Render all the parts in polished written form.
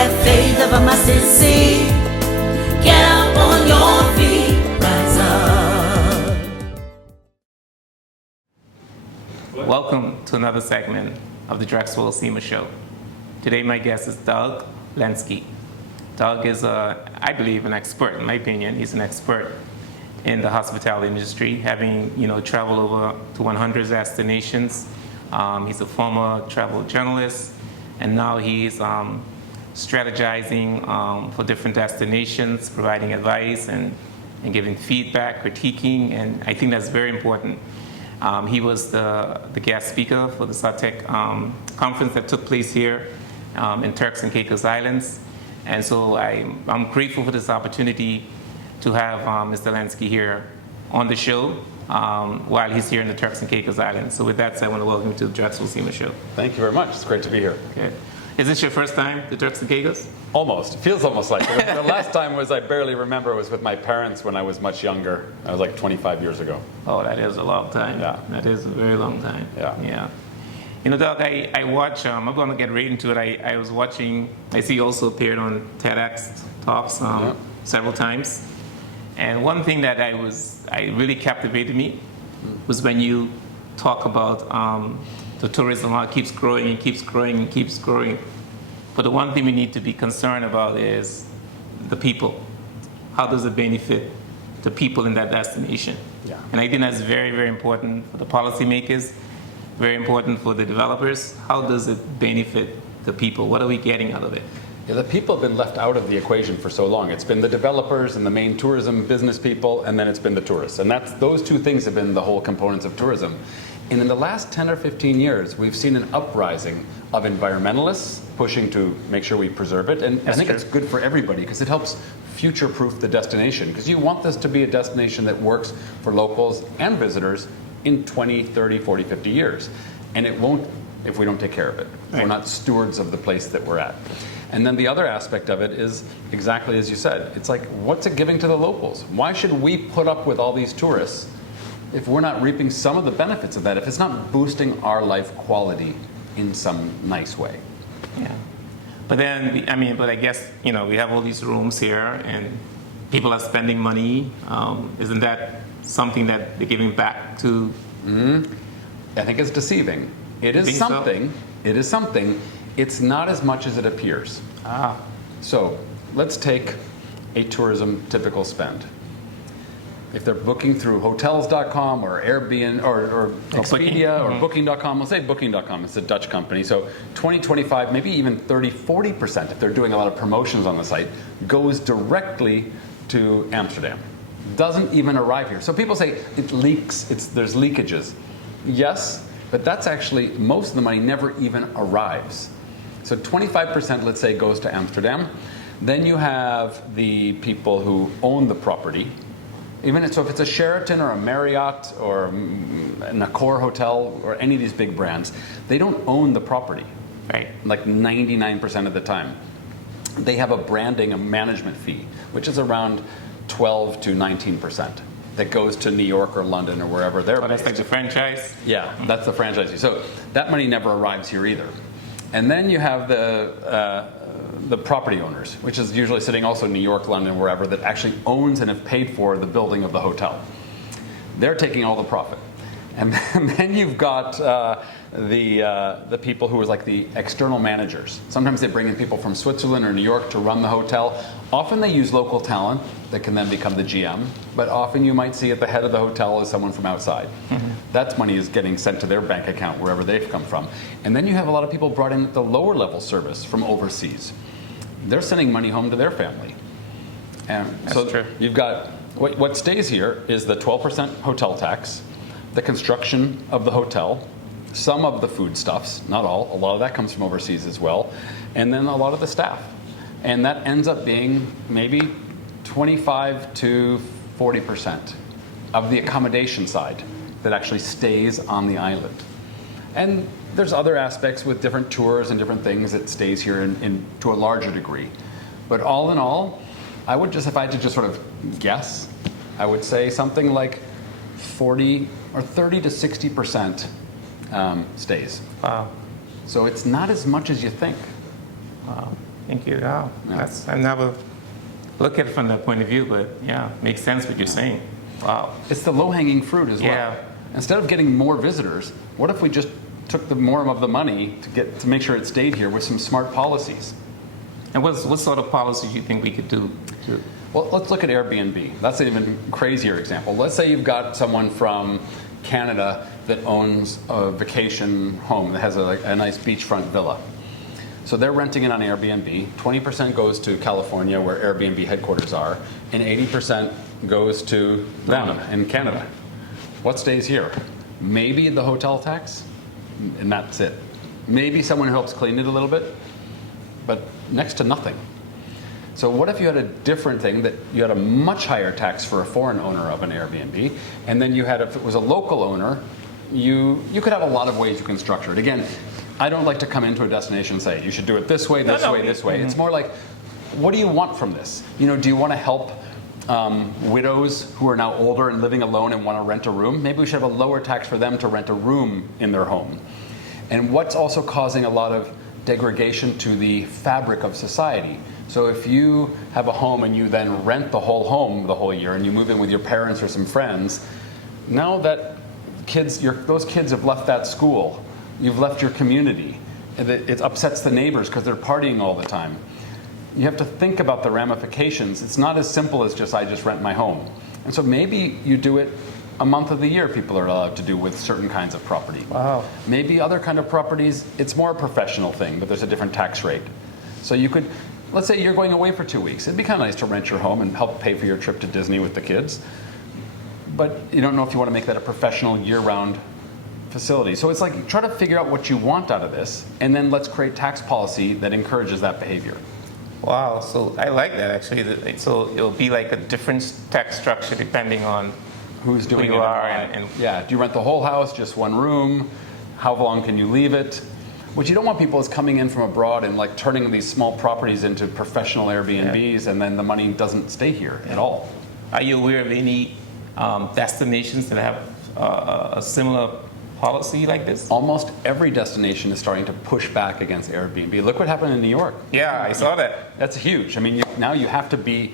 have faith of a mustard seed. Get up on your feet, rise up. Welcome to another segment of the Drexel SEMA Show. Today my guest is Doug Lansky. Doug is, I believe, an expert. In my opinion, he's an expert in the hospitality industry, having traveled over to 100 destinations. He's a former travel journalist, and now he's strategizing for different destinations, providing advice and giving feedback, critiquing, and I think that's very important. He was the guest speaker for the SOTIC conference that took place here in Turks and Caicos Islands. And so I'm grateful for this opportunity to have Mr. Lansky here on the show while he's here in the Turks and Caicos Islands. So with that said, I want to welcome you to the Drexel SEMA Show. Thank you very much. It's great to be here. Okay. Is this your first time to Turks and Caicos? Almost. It feels almost like it. The last time was, I barely remember, was with my parents when I was much younger. I was like 25 years ago. Oh, that is a long time. Yeah. That is a very long time. Yeah. Doug, I watch, I'm going to get right into it. I was watching, I see you also appeared on TEDx talks several times. And one thing that really captivated me was when you talk about the tourism, how it keeps growing and keeps growing and keeps growing. But the one thing we need to be concerned about is the people. How does it benefit the people in that destination? Yeah. And I think that's very, very important for the policymakers, very important for the developers. How does it benefit the people? What are we getting out of it? Yeah, the people have been left out of the equation for so long. It's been the developers and the main tourism business people, and then it's been the tourists. And those two things have been the whole components of tourism. And in the last 10 or 15 years, we've seen an uprising of environmentalists pushing to make sure we preserve it. And I think it's good for everybody because it helps future-proof the destination. Because you want this to be a destination that works for locals and visitors in 20, 30, 40, 50 years. And it won't if we don't take care of it. Right. We're not stewards of the place that we're at. And then the other aspect of it is exactly as you said. It's like, what's it giving to the locals? Why should we put up with all these tourists if we're not reaping some of the benefits of that, if it's not boosting our life quality in some nice way? Yeah. But then, I guess, we have all these rooms here and people are spending money. Isn't that something that they're giving back to? I think it's deceiving. It is something. It is something. It's not as much as it appears. So let's take a tourism typical spend. If they're booking through hotels.com or Airbnb or Expedia or booking.com, we'll say booking.com, it's a Dutch company. So 20, 25, maybe even 30, 40%, if they're doing a lot of promotions on the site, goes directly to Amsterdam. Doesn't even arrive here. So people say it leaks, there's leakages. Yes, but that's actually, most of the money never even arrives. So 25%, let's say, goes to Amsterdam. Then you have the people who own the property. So if it's a Sheraton or a Marriott or an Accor hotel or any of these big brands, they don't own the property, right? Like 99% of the time. They have a branding, a management fee, which is around 12 to 19% that goes to New York or London or wherever they're based. That's like the franchise? Yeah, that's the franchise fee. So that money never arrives here either. And then you have the property owners, which is usually sitting also in New York, London, wherever, that actually owns and have paid for the building of the hotel. They're taking all the profit. And then you've got the people who are like the external managers. Sometimes they bring in people from Switzerland or New York to run the hotel. Often they use local talent that can then become the GM, but often you might see at the head of the hotel is someone from outside. That money is getting sent to their bank account wherever they've come from. And then you have a lot of people brought in at the lower level service from overseas. They're sending money home to their family. And so true. You've got, what stays here is the 12% hotel tax, the construction of the hotel, some of the foodstuffs, not all, a lot of that comes from overseas as well, and then a lot of the staff. And that ends up being maybe 25 to 40% of the accommodation side that actually stays on the island. And there's other aspects with different tours and different things that stays here in to a larger degree. But all in all, I would just, if I had to just sort of guess, I would say something like 40 or 30 to 60% stays. Wow. So it's not as much as you think. Wow. Thank you. Oh, I never look at it from that point of view, but yeah, makes sense what you're saying. Wow. It's the low-hanging fruit as well. Yeah. Instead of getting more visitors, what if we just took the more of the money to make sure it stayed here with some smart policies? And what sort of policies do you think we could do? Well, let's look at Airbnb. That's an even crazier example. Let's say you've got someone from Canada that owns a vacation home that has a nice beachfront villa. So they're renting it on Airbnb. 20% goes to California, where Airbnb headquarters are, and 80% goes to them in Canada. What stays here? Maybe the hotel tax, and that's it. Maybe someone who helps clean it a little bit, but next to nothing. So what if you had a different thing, that you had a much higher tax for a foreign owner of an Airbnb, and then you had, if it was a local owner, you could have a lot of ways you can structure it. Again, I don't like to come into a destination and say, you should do it this way, this way, this way. Mm-hmm. It's more like, what do you want from this? You know, do you want to help widows who are now older and living alone and want to rent a room? Maybe we should have a lower tax for them to rent a room in their home. And what's also causing a lot of degradation to the fabric of society? So if you have a home and you then rent the whole home the whole year and you move in with your parents or some friends, now that those kids have left that school, you've left your community, and it upsets the neighbors because they're partying all the time. You have to think about the ramifications. It's not as simple as I just rent my home. And so maybe you do it a month of the year people are allowed to do with certain kinds of property. Wow. Maybe other kind of properties, it's more a professional thing, but there's a different tax rate. So you could, let's say you're going away for 2 weeks. It'd be kind of nice to rent your home and help pay for your trip to Disney with the kids. But you don't know if you want to make that a professional year-round facility. So it's like, try to figure out what you want out of this, and then let's create tax policy that encourages that behavior. Wow, so I like that actually. So it'll be like a different tax structure depending on who's doing who you are and yeah, do you rent the whole house, just one room? How long can you leave it? What you don't want people is coming in from abroad and like turning these small properties into professional Airbnbs, and then the money doesn't stay here at all. Are you aware of any destinations that have a similar policy like this? Almost every destination is starting to push back against Airbnb. Look what happened in New York. Yeah, I saw that. That's huge. I mean, now you have to be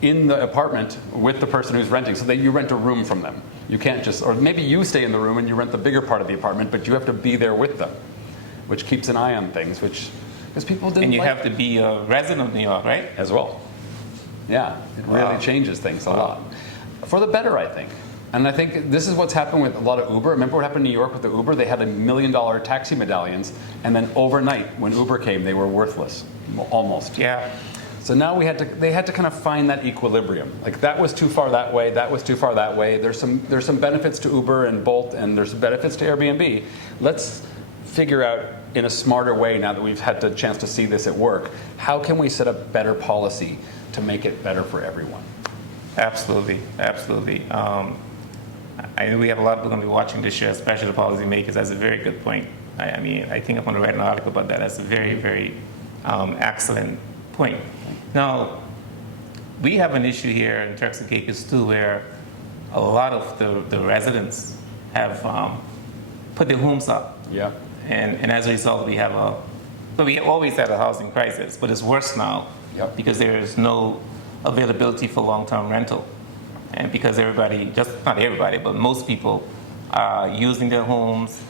in the apartment with the person who's renting, so that you rent a room from them. You can't just, or maybe you stay in the room and you rent the bigger part of the apartment, but you have to be there with them, which keeps an eye on things, because people didn't. And you have to be a resident of New York, right? As well. Yeah, it really changes things a lot. For the better, I think. And I think this is what's happened with a lot of Uber. Remember what happened in New York with the Uber? They had $1 million taxi medallions, and then overnight, when Uber came, they were worthless, almost. Yeah. So now they had to kind of find that equilibrium. Like, that was too far that way, that was too far that way. There's some benefits to Uber and Bolt, and there's benefits to Airbnb. Let's figure out in a smarter way, now that we've had the chance to see this at work, how can we set up better policy to make it better for everyone? Absolutely, absolutely. I know we have a lot of people going to be watching this show, especially the policymakers. That's a very good point. I mean, I think I'm going to write an article about that. That's a very, very excellent point. Now, we have an issue here in Turks and Caicos too, where a lot of the residents have put their homes up. Yeah. And as a result, we always had a housing crisis, but it's worse now. Yep. Because there is no availability for long-term rental. And because everybody, just not everybody, but most people are using their homes,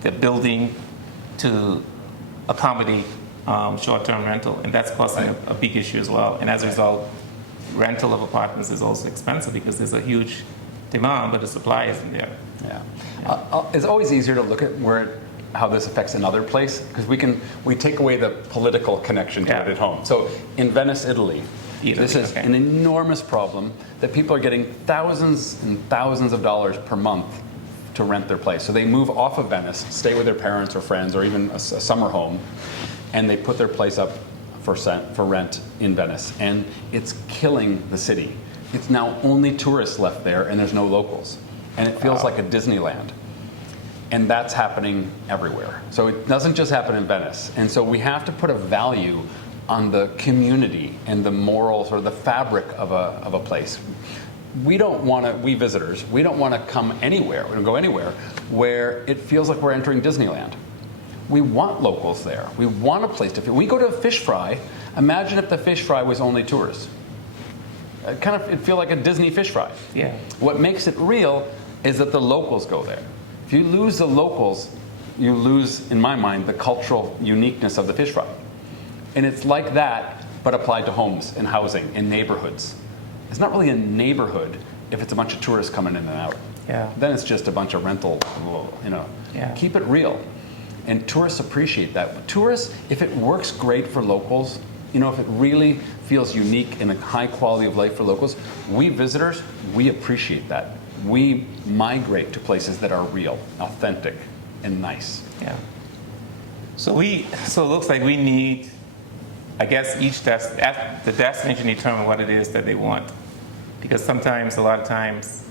they're building to accommodate short-term rental, and that's causing a big issue as well. And as a result, rental of apartments is also expensive because there's a huge demand, but the supply isn't there. Yeah. It's always easier to look at how this affects another place, because we take away the political connection to it at home. So in Venice, Italy, this is an enormous problem that people are getting thousands and thousands of dollars per month to rent their place. So they move off of Venice, stay with their parents or friends, or even a summer home, and they put their place up for rent in Venice. And it's killing the city. It's now only tourists left there, and there's no locals. And it feels like a Disneyland. And that's happening everywhere. So it doesn't just happen in Venice. And so we have to put a value on the community and the morals or the fabric of a place. We visitors, we don't want to come anywhere, we don't go anywhere where it feels like we're entering Disneyland. We want locals there. We want a place to. We go to a fish fry. Imagine if the fish fry was only tourists. It'd feel like a Disney fish fry. Yeah. What makes it real is that the locals go there. If you lose the locals, you lose, in my mind, the cultural uniqueness of the fish fry. And it's like that, but applied to homes and housing and neighborhoods. It's not really a neighborhood if it's a bunch of tourists coming in and out. Yeah. Then it's just a bunch of rental, Yeah. Keep it real. And tourists appreciate that. But tourists, if it works great for locals, if it really feels unique and a high quality of life for locals, we visitors, we appreciate that. We migrate to places that are real, authentic, and nice. Yeah. So it looks like we need, I guess, the destination determine what it is that they want. Because sometimes, a lot of times,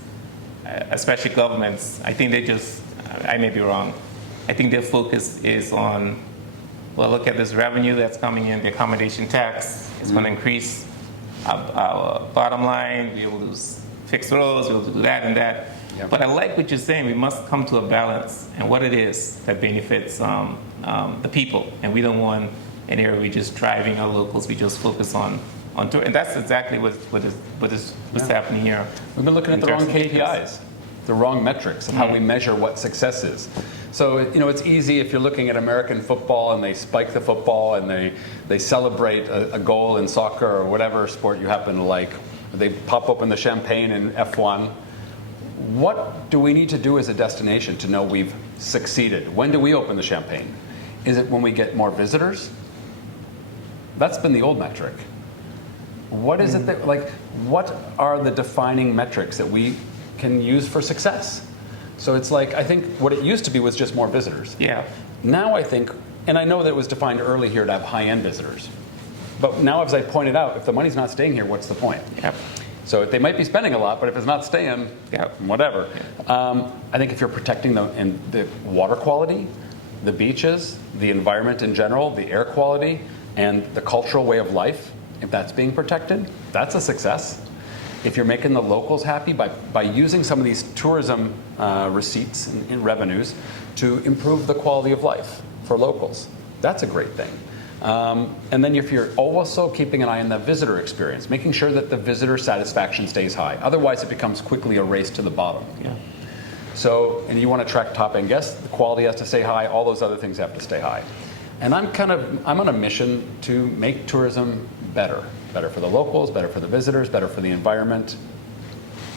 especially governments, I think I may be wrong, I think their focus is on, well, look at this revenue that's coming in, the accommodation tax is going to increase our bottom line, we're able to fix roads, we're able to do that and that. Yep. But I like what you're saying, we must come to a balance and what it is that benefits the people. And we don't want an area where we're just driving our locals, we just focus on tour. And that's exactly what's happening here. We've been looking at the wrong KPIs, the wrong metrics of how we measure what success is. So, it's easy if you're looking at American football and they spike the football and they celebrate a goal in soccer or whatever sport you happen to like. They pop open the champagne in F1. What do we need to do as a destination to know we've succeeded? When do we open the champagne? Is it when we get more visitors? That's been the old metric. What is it that, what are the defining metrics that we can use for success? So it's like, I think what it used to be was just more visitors. Yeah. Now I think, and I know that it was defined early here to have high-end visitors. But now, as I pointed out, if the money's not staying here, what's the point? Yep. So they might be spending a lot, but if it's not staying, whatever. I think if you're protecting the water quality, the beaches, the environment in general, the air quality, and the cultural way of life, if that's being protected, that's a success. If you're making the locals happy by using some of these tourism receipts and revenues to improve the quality of life for locals, that's a great thing. And then if you're also keeping an eye on the visitor experience, making sure that the visitor satisfaction stays high. Otherwise, it becomes quickly a race to the bottom. Yeah. So, and you want to attract top-end guests, the quality has to stay high, all those other things have to stay high. And I'm on a mission to make tourism better. Better for the locals, better for the visitors, better for the environment,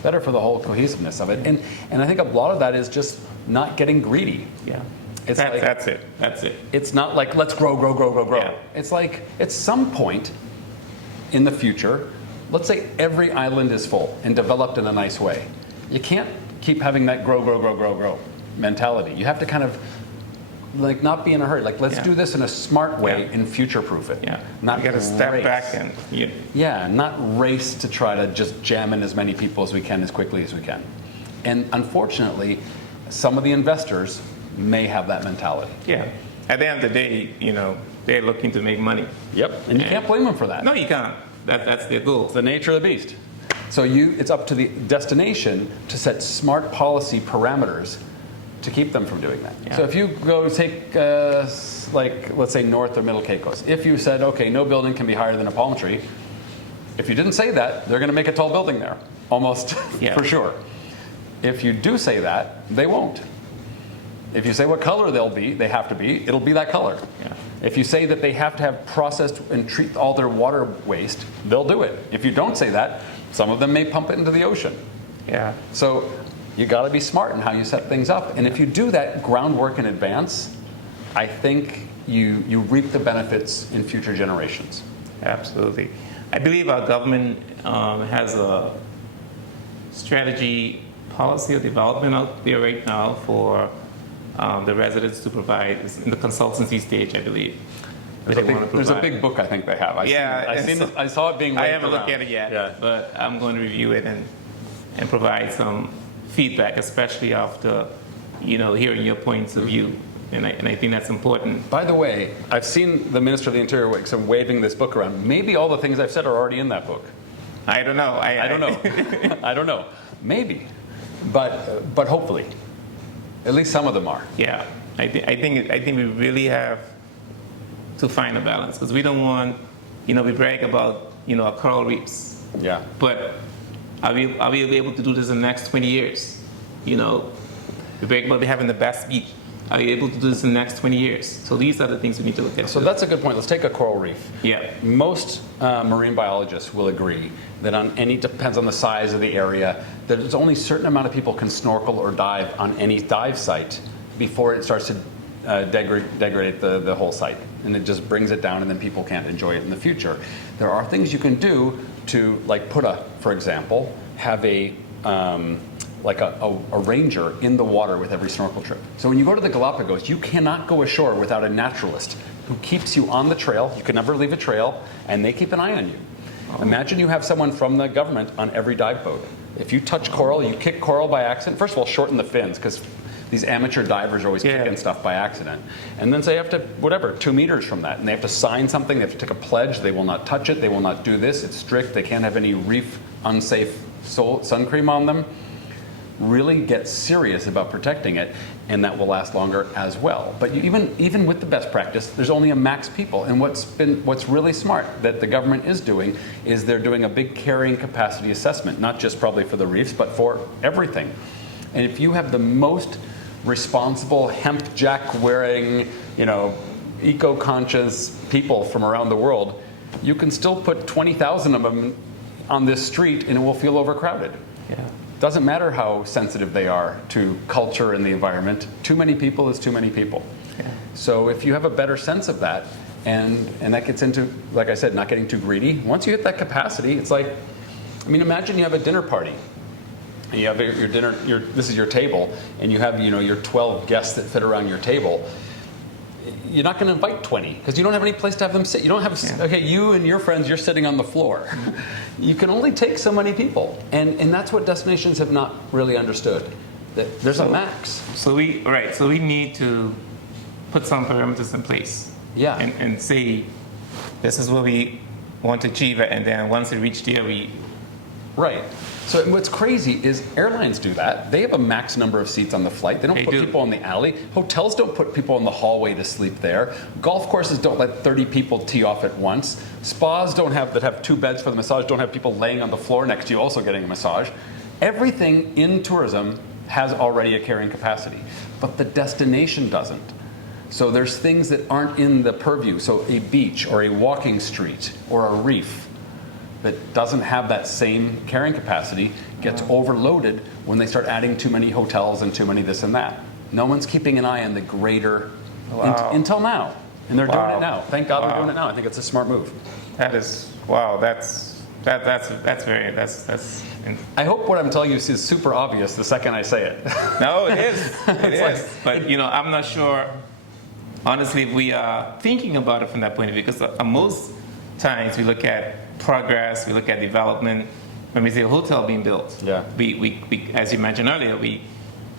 better for the whole cohesiveness of it. And I think a lot of that is just not getting greedy. Yeah. That's it. It's not like, let's grow. Yeah. It's like, at some point in the future, let's say every island is full and developed in a nice way. You can't keep having that grow mentality. You have to kind of not be in a hurry. Let's do this in a smart way and future-proof it. Yeah. Not you got to step race. back and not race to try to just jam in as many people as we can as quickly as we can. And unfortunately, some of the investors may have that mentality. Yeah. At the end of the day, they're looking to make money. Yep. And you can't blame them for that. No, you can't. That's their goal. It's the nature of the beast. So it's up to the destination to set smart policy parameters to keep them from doing that. Yeah. So if you go take, let's say North or Middle Caicos, if you said, okay, no building can be higher than a palm tree, if you didn't say that, they're going to make a tall building there, almost for sure. If you do say that, they won't. If you say what color they have to be, it'll be that color. Yeah. If you say that they have to have processed and treat all their water waste, they'll do it. If you don't say that, some of them may pump it into the ocean. Yeah. So you got to be smart in how you set things up. And if you do that groundwork in advance, I think you reap the benefits in future generations. Absolutely. I believe our government has a strategy policy or development out there right now for the residents to provide in the consultancy stage, I believe. There's a big book I think they have. I saw it being. I haven't looked at it yet, but I'm going to review it and provide some feedback, especially after hearing your points of view, and I think that's important. By the way, I've seen the Minister of the Interior waving this book around. Maybe all the things I've said are already in that book. I don't know. I don't know. I don't know. Maybe, but hopefully. At least some of them are. Yeah. I think we really have to find a balance, because we don't want, we brag about, our coral reefs. Yeah. But are we able to do this in the next 20 years? We brag about having the best beach. Are you able to do this in the next 20 years? So these are the things we need to look at. So that's a good point. Let's take a coral reef. Yeah. Most marine biologists will agree that depends on the size of the area, that there's only a certain amount of people can snorkel or dive on any dive site before it starts to degrade the whole site. And it just brings it down, and then people can't enjoy it in the future. There are things you can do to, like for example, have a ranger in the water with every snorkel trip. So when you go to the Galapagos, you cannot go ashore without a naturalist who keeps you on the trail. You can never leave a trail, and they keep an eye on you. Oh. Imagine you have someone from the government on every dive boat. If you touch coral, you kick coral by accident, first of all, shorten the fins, because these amateur divers are always kicking stuff by accident. And then they have to, 2 meters from that, and they have to sign something, they have to take a pledge, they will not touch it, they will not do this, it's strict, they can't have any reef unsafe sun cream on them. Really get serious about protecting it, and that will last longer as well. But even with the best practice, there's only a max people. And what's really smart that the government is doing is they're doing a big carrying capacity assessment, not just probably for the reefs, but for everything. And if you have the most responsible hemp jack wearing, eco-conscious people from around the world, you can still put 20,000 of them on this street, and it will feel overcrowded. Yeah. Doesn't matter how sensitive they are to culture and the environment. Too many people is too many people. Yeah. So if you have a better sense of that, and that gets into, like I said, not getting too greedy. Once you hit that capacity, it's like, imagine you have a dinner party, and you have your dinner. This is your table, and you have your 12 guests that fit around your table. You're not going to invite 20 because you don't have any place to have them sit. You don't have, okay, you and your friends, you're sitting on the floor. You can only take so many people. And that's what destinations have not really understood, that there's a max. So we need to put some parameters in place. Yeah. And say, this is what we want to achieve, and then once we reach there, Right. So what's crazy is airlines do that. They have a max number of seats on the flight. They don't put people in the alley. Hotels don't put people in the hallway to sleep there. Golf courses don't let 30 people tee off at once. Spas that have 2 beds for the massage don't have people laying on the floor next to you also getting a massage. Everything in tourism has already a carrying capacity, but the destination doesn't. So there's things that aren't in the purview. So a beach or a walking street or a reef that doesn't have that same carrying capacity gets overloaded when they start adding too many hotels and too many this and that. No one's keeping an eye on the greater until now. And they're doing it now. Thank God they're doing it now. I think it's a smart move. That is, wow, that's very. I hope what I'm telling you is super obvious the second I say it. No, it is. It is. But, I'm not sure, honestly, if we are thinking about it from that point of view, because most times we look at progress, we look at development. When we see a hotel being built, we as you mentioned earlier, we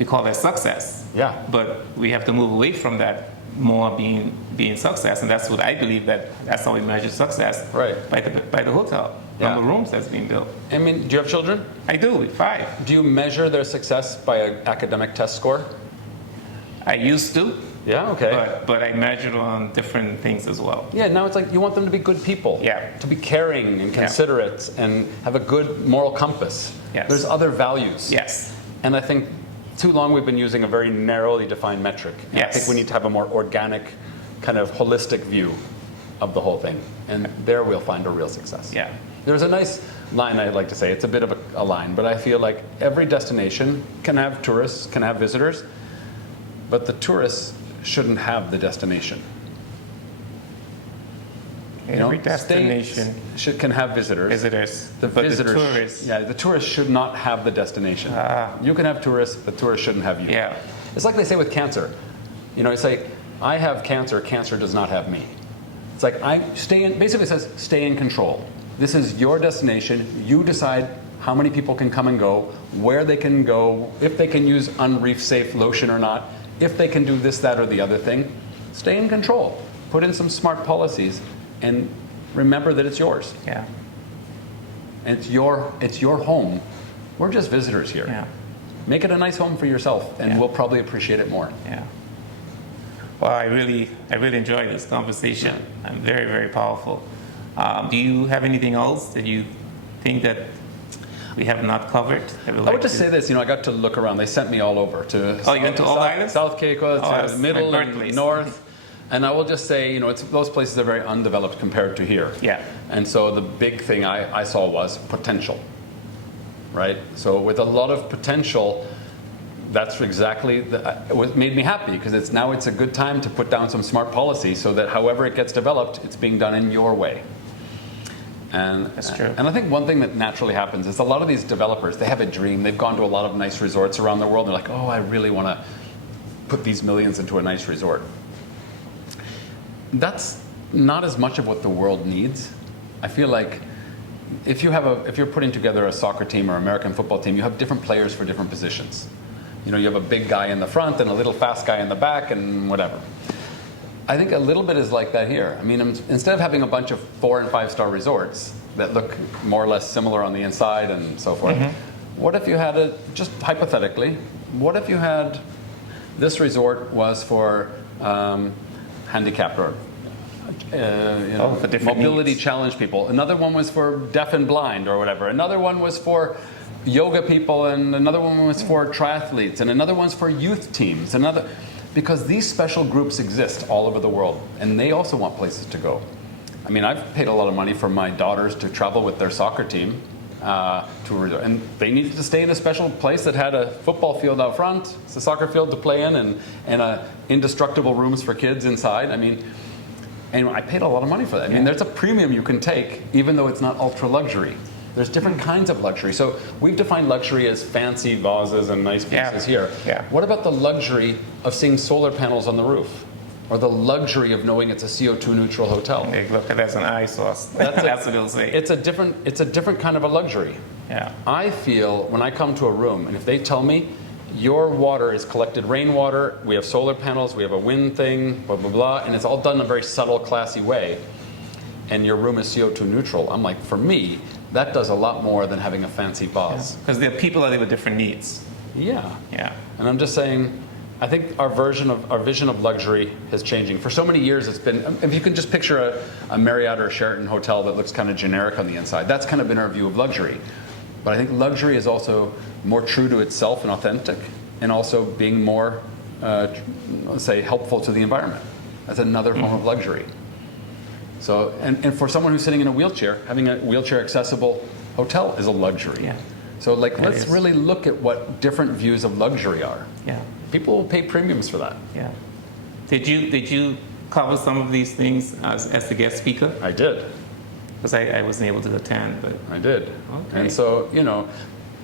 call that success. Yeah. But we have to move away from that more being success, and that's what I believe that's how we measure success. Right. By the hotel, number of rooms that's being built. Do you have children? I do, 5. Do you measure their success by an academic test score? I used to. Yeah, okay. But I measured on different things as well. Yeah, now it's like you want them to be good people. Yeah. To be caring and considerate and have a good moral compass. Yes. There's other values. Yes. And I think too long we've been using a very narrowly defined metric. And I think we need to have a more organic, kind of holistic view of the whole thing. And there we'll find a real success. Yeah. There's a nice line I'd like to say. It's a bit of a line, but I feel like every destination can have tourists, can have visitors, but the tourists shouldn't have the destination. Every destination can have visitors. The tourists. Yeah, the tourists should not have the destination. You can have tourists, the tourists shouldn't have you. Yeah. It's like they say with cancer. It's like, I have cancer, cancer does not have me. It's like, basically it says, stay in control. This is your destination. You decide how many people can come and go, where they can go, if they can use unreef safe lotion or not, if they can do this, that, or the other thing. Stay in control. Put in some smart policies and remember that it's yours. Yeah. And it's your home. We're just visitors here. Yeah. Make it a nice home for yourself, and we'll probably appreciate it more. Yeah. Well, I really enjoyed this conversation. I'm very, very powerful. Do you have anything else that you think that we have not covered? I would just say this, I got to look around. They sent me all over to you went to all islands? South Caicos, to middle and birthplace. north. And I will just say, those places are very undeveloped compared to here. Yeah. And so the big thing I saw was potential, right? So with a lot of potential, that's exactly what made me happy, because it's a good time to put down some smart policy so that however it gets developed, it's being done in your way. And that's true. And I think one thing that naturally happens is a lot of these developers, they have a dream. They've gone to a lot of nice resorts around the world. They're like, oh, I really want to put these millions into a nice resort. That's not as much of what the world needs. I feel like if you're putting together a soccer team or American football team, you have different players for different positions. You have a big guy in the front and a little fast guy in the back and whatever. I think a little bit is like that here. I mean, instead of having a bunch of 4- and 5-star resorts that look more or less similar on the inside and so forth, what if you had just hypothetically, what if you had this resort was for handicapped or for different mobility needs. challenged people. Another one was for deaf and blind or whatever. Another one was for yoga people, and another one was for triathletes, and another one's for youth teams. Because these special groups exist all over the world, and they also want places to go. I mean, I've paid a lot of money for my daughters to travel with their soccer team to a resort, and they needed to stay in a special place that had a football field out front, it's a soccer field to play in, and indestructible rooms for kids inside. I mean, and I paid a lot of money for that. I mean, there's a premium you can take, even though it's not ultra luxury. There's different kinds of luxury. So we've defined luxury as fancy vases and nice pieces here. Yeah. What about the luxury of seeing solar panels on the roof? Or the luxury of knowing it's a CO2 neutral hotel? Hey, look, that's an eyesore. That's what they'll say. It's a different kind of a luxury. Yeah. I feel when I come to a room, and if they tell me, your water is collected rainwater, we have solar panels, we have a wind thing, blah, blah, blah, and it's all done in a very subtle, classy way, and your room is CO2 neutral, I'm like, for me, that does a lot more than having a fancy vase. Because there are people out there with different needs. Yeah. Yeah. And I'm just saying, I think our vision of luxury is changing. For so many years, it's been, if you can just picture a Marriott or Sheraton hotel that looks kind of generic on the inside, that's kind of been our view of luxury. But I think luxury is also more true to itself and authentic, and also being more, let's say, helpful to the environment. That's another form of luxury. So, and for someone who's sitting in a wheelchair, having a wheelchair accessible hotel is a luxury. Yeah. So let's really look at what different views of luxury are. Yeah. People will pay premiums for that. Yeah. Did you cover some of these things as the guest speaker? I did. Because I wasn't able to attend, but I did. Okay. And so,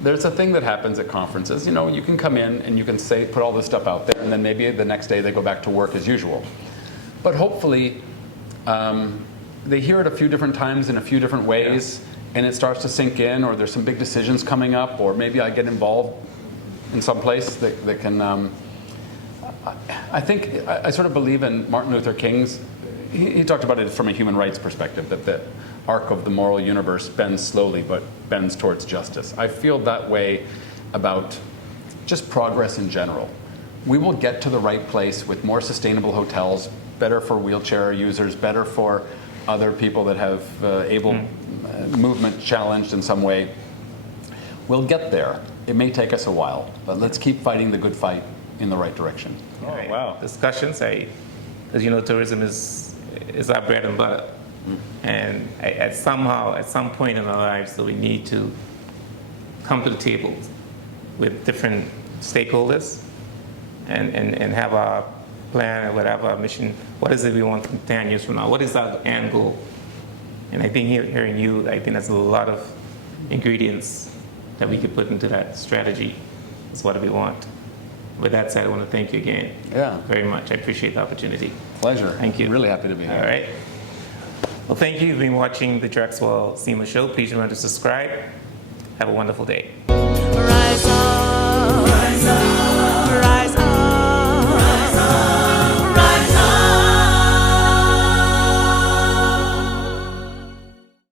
there's a thing that happens at conferences. You can come in and you can put all this stuff out there, and then maybe the next day they go back to work as usual. But hopefully, they hear it a few different times in a few different ways, and it starts to sink in, or there's some big decisions coming up, or maybe I get involved in some place that can. I think I sort of believe in Martin Luther King's. He talked about it from a human rights perspective, that the arc of the moral universe bends slowly but bends towards justice. I feel that way about just progress in general. We will get to the right place with more sustainable hotels, better for wheelchair users, better for other people that have movement challenged in some way. We'll get there. It may take us a while, but let's keep fighting the good fight in the right direction. Oh, wow. Discussions, because tourism is our bread and butter. And at some point in our lives, so we need to come to the table with different stakeholders and have our plan or whatever, our mission. What is it we want 10 years from now? What is our end goal? And I think hearing you, I think there's a lot of ingredients that we could put into that strategy. That's what we want. With that said, I want to thank you again. Yeah. Very much. I appreciate the opportunity. Pleasure. Thank you. Really happy to be here. All right. Well, thank you. You've been watching the Drexel SEMA Show. Please remember to subscribe. Have a wonderful day.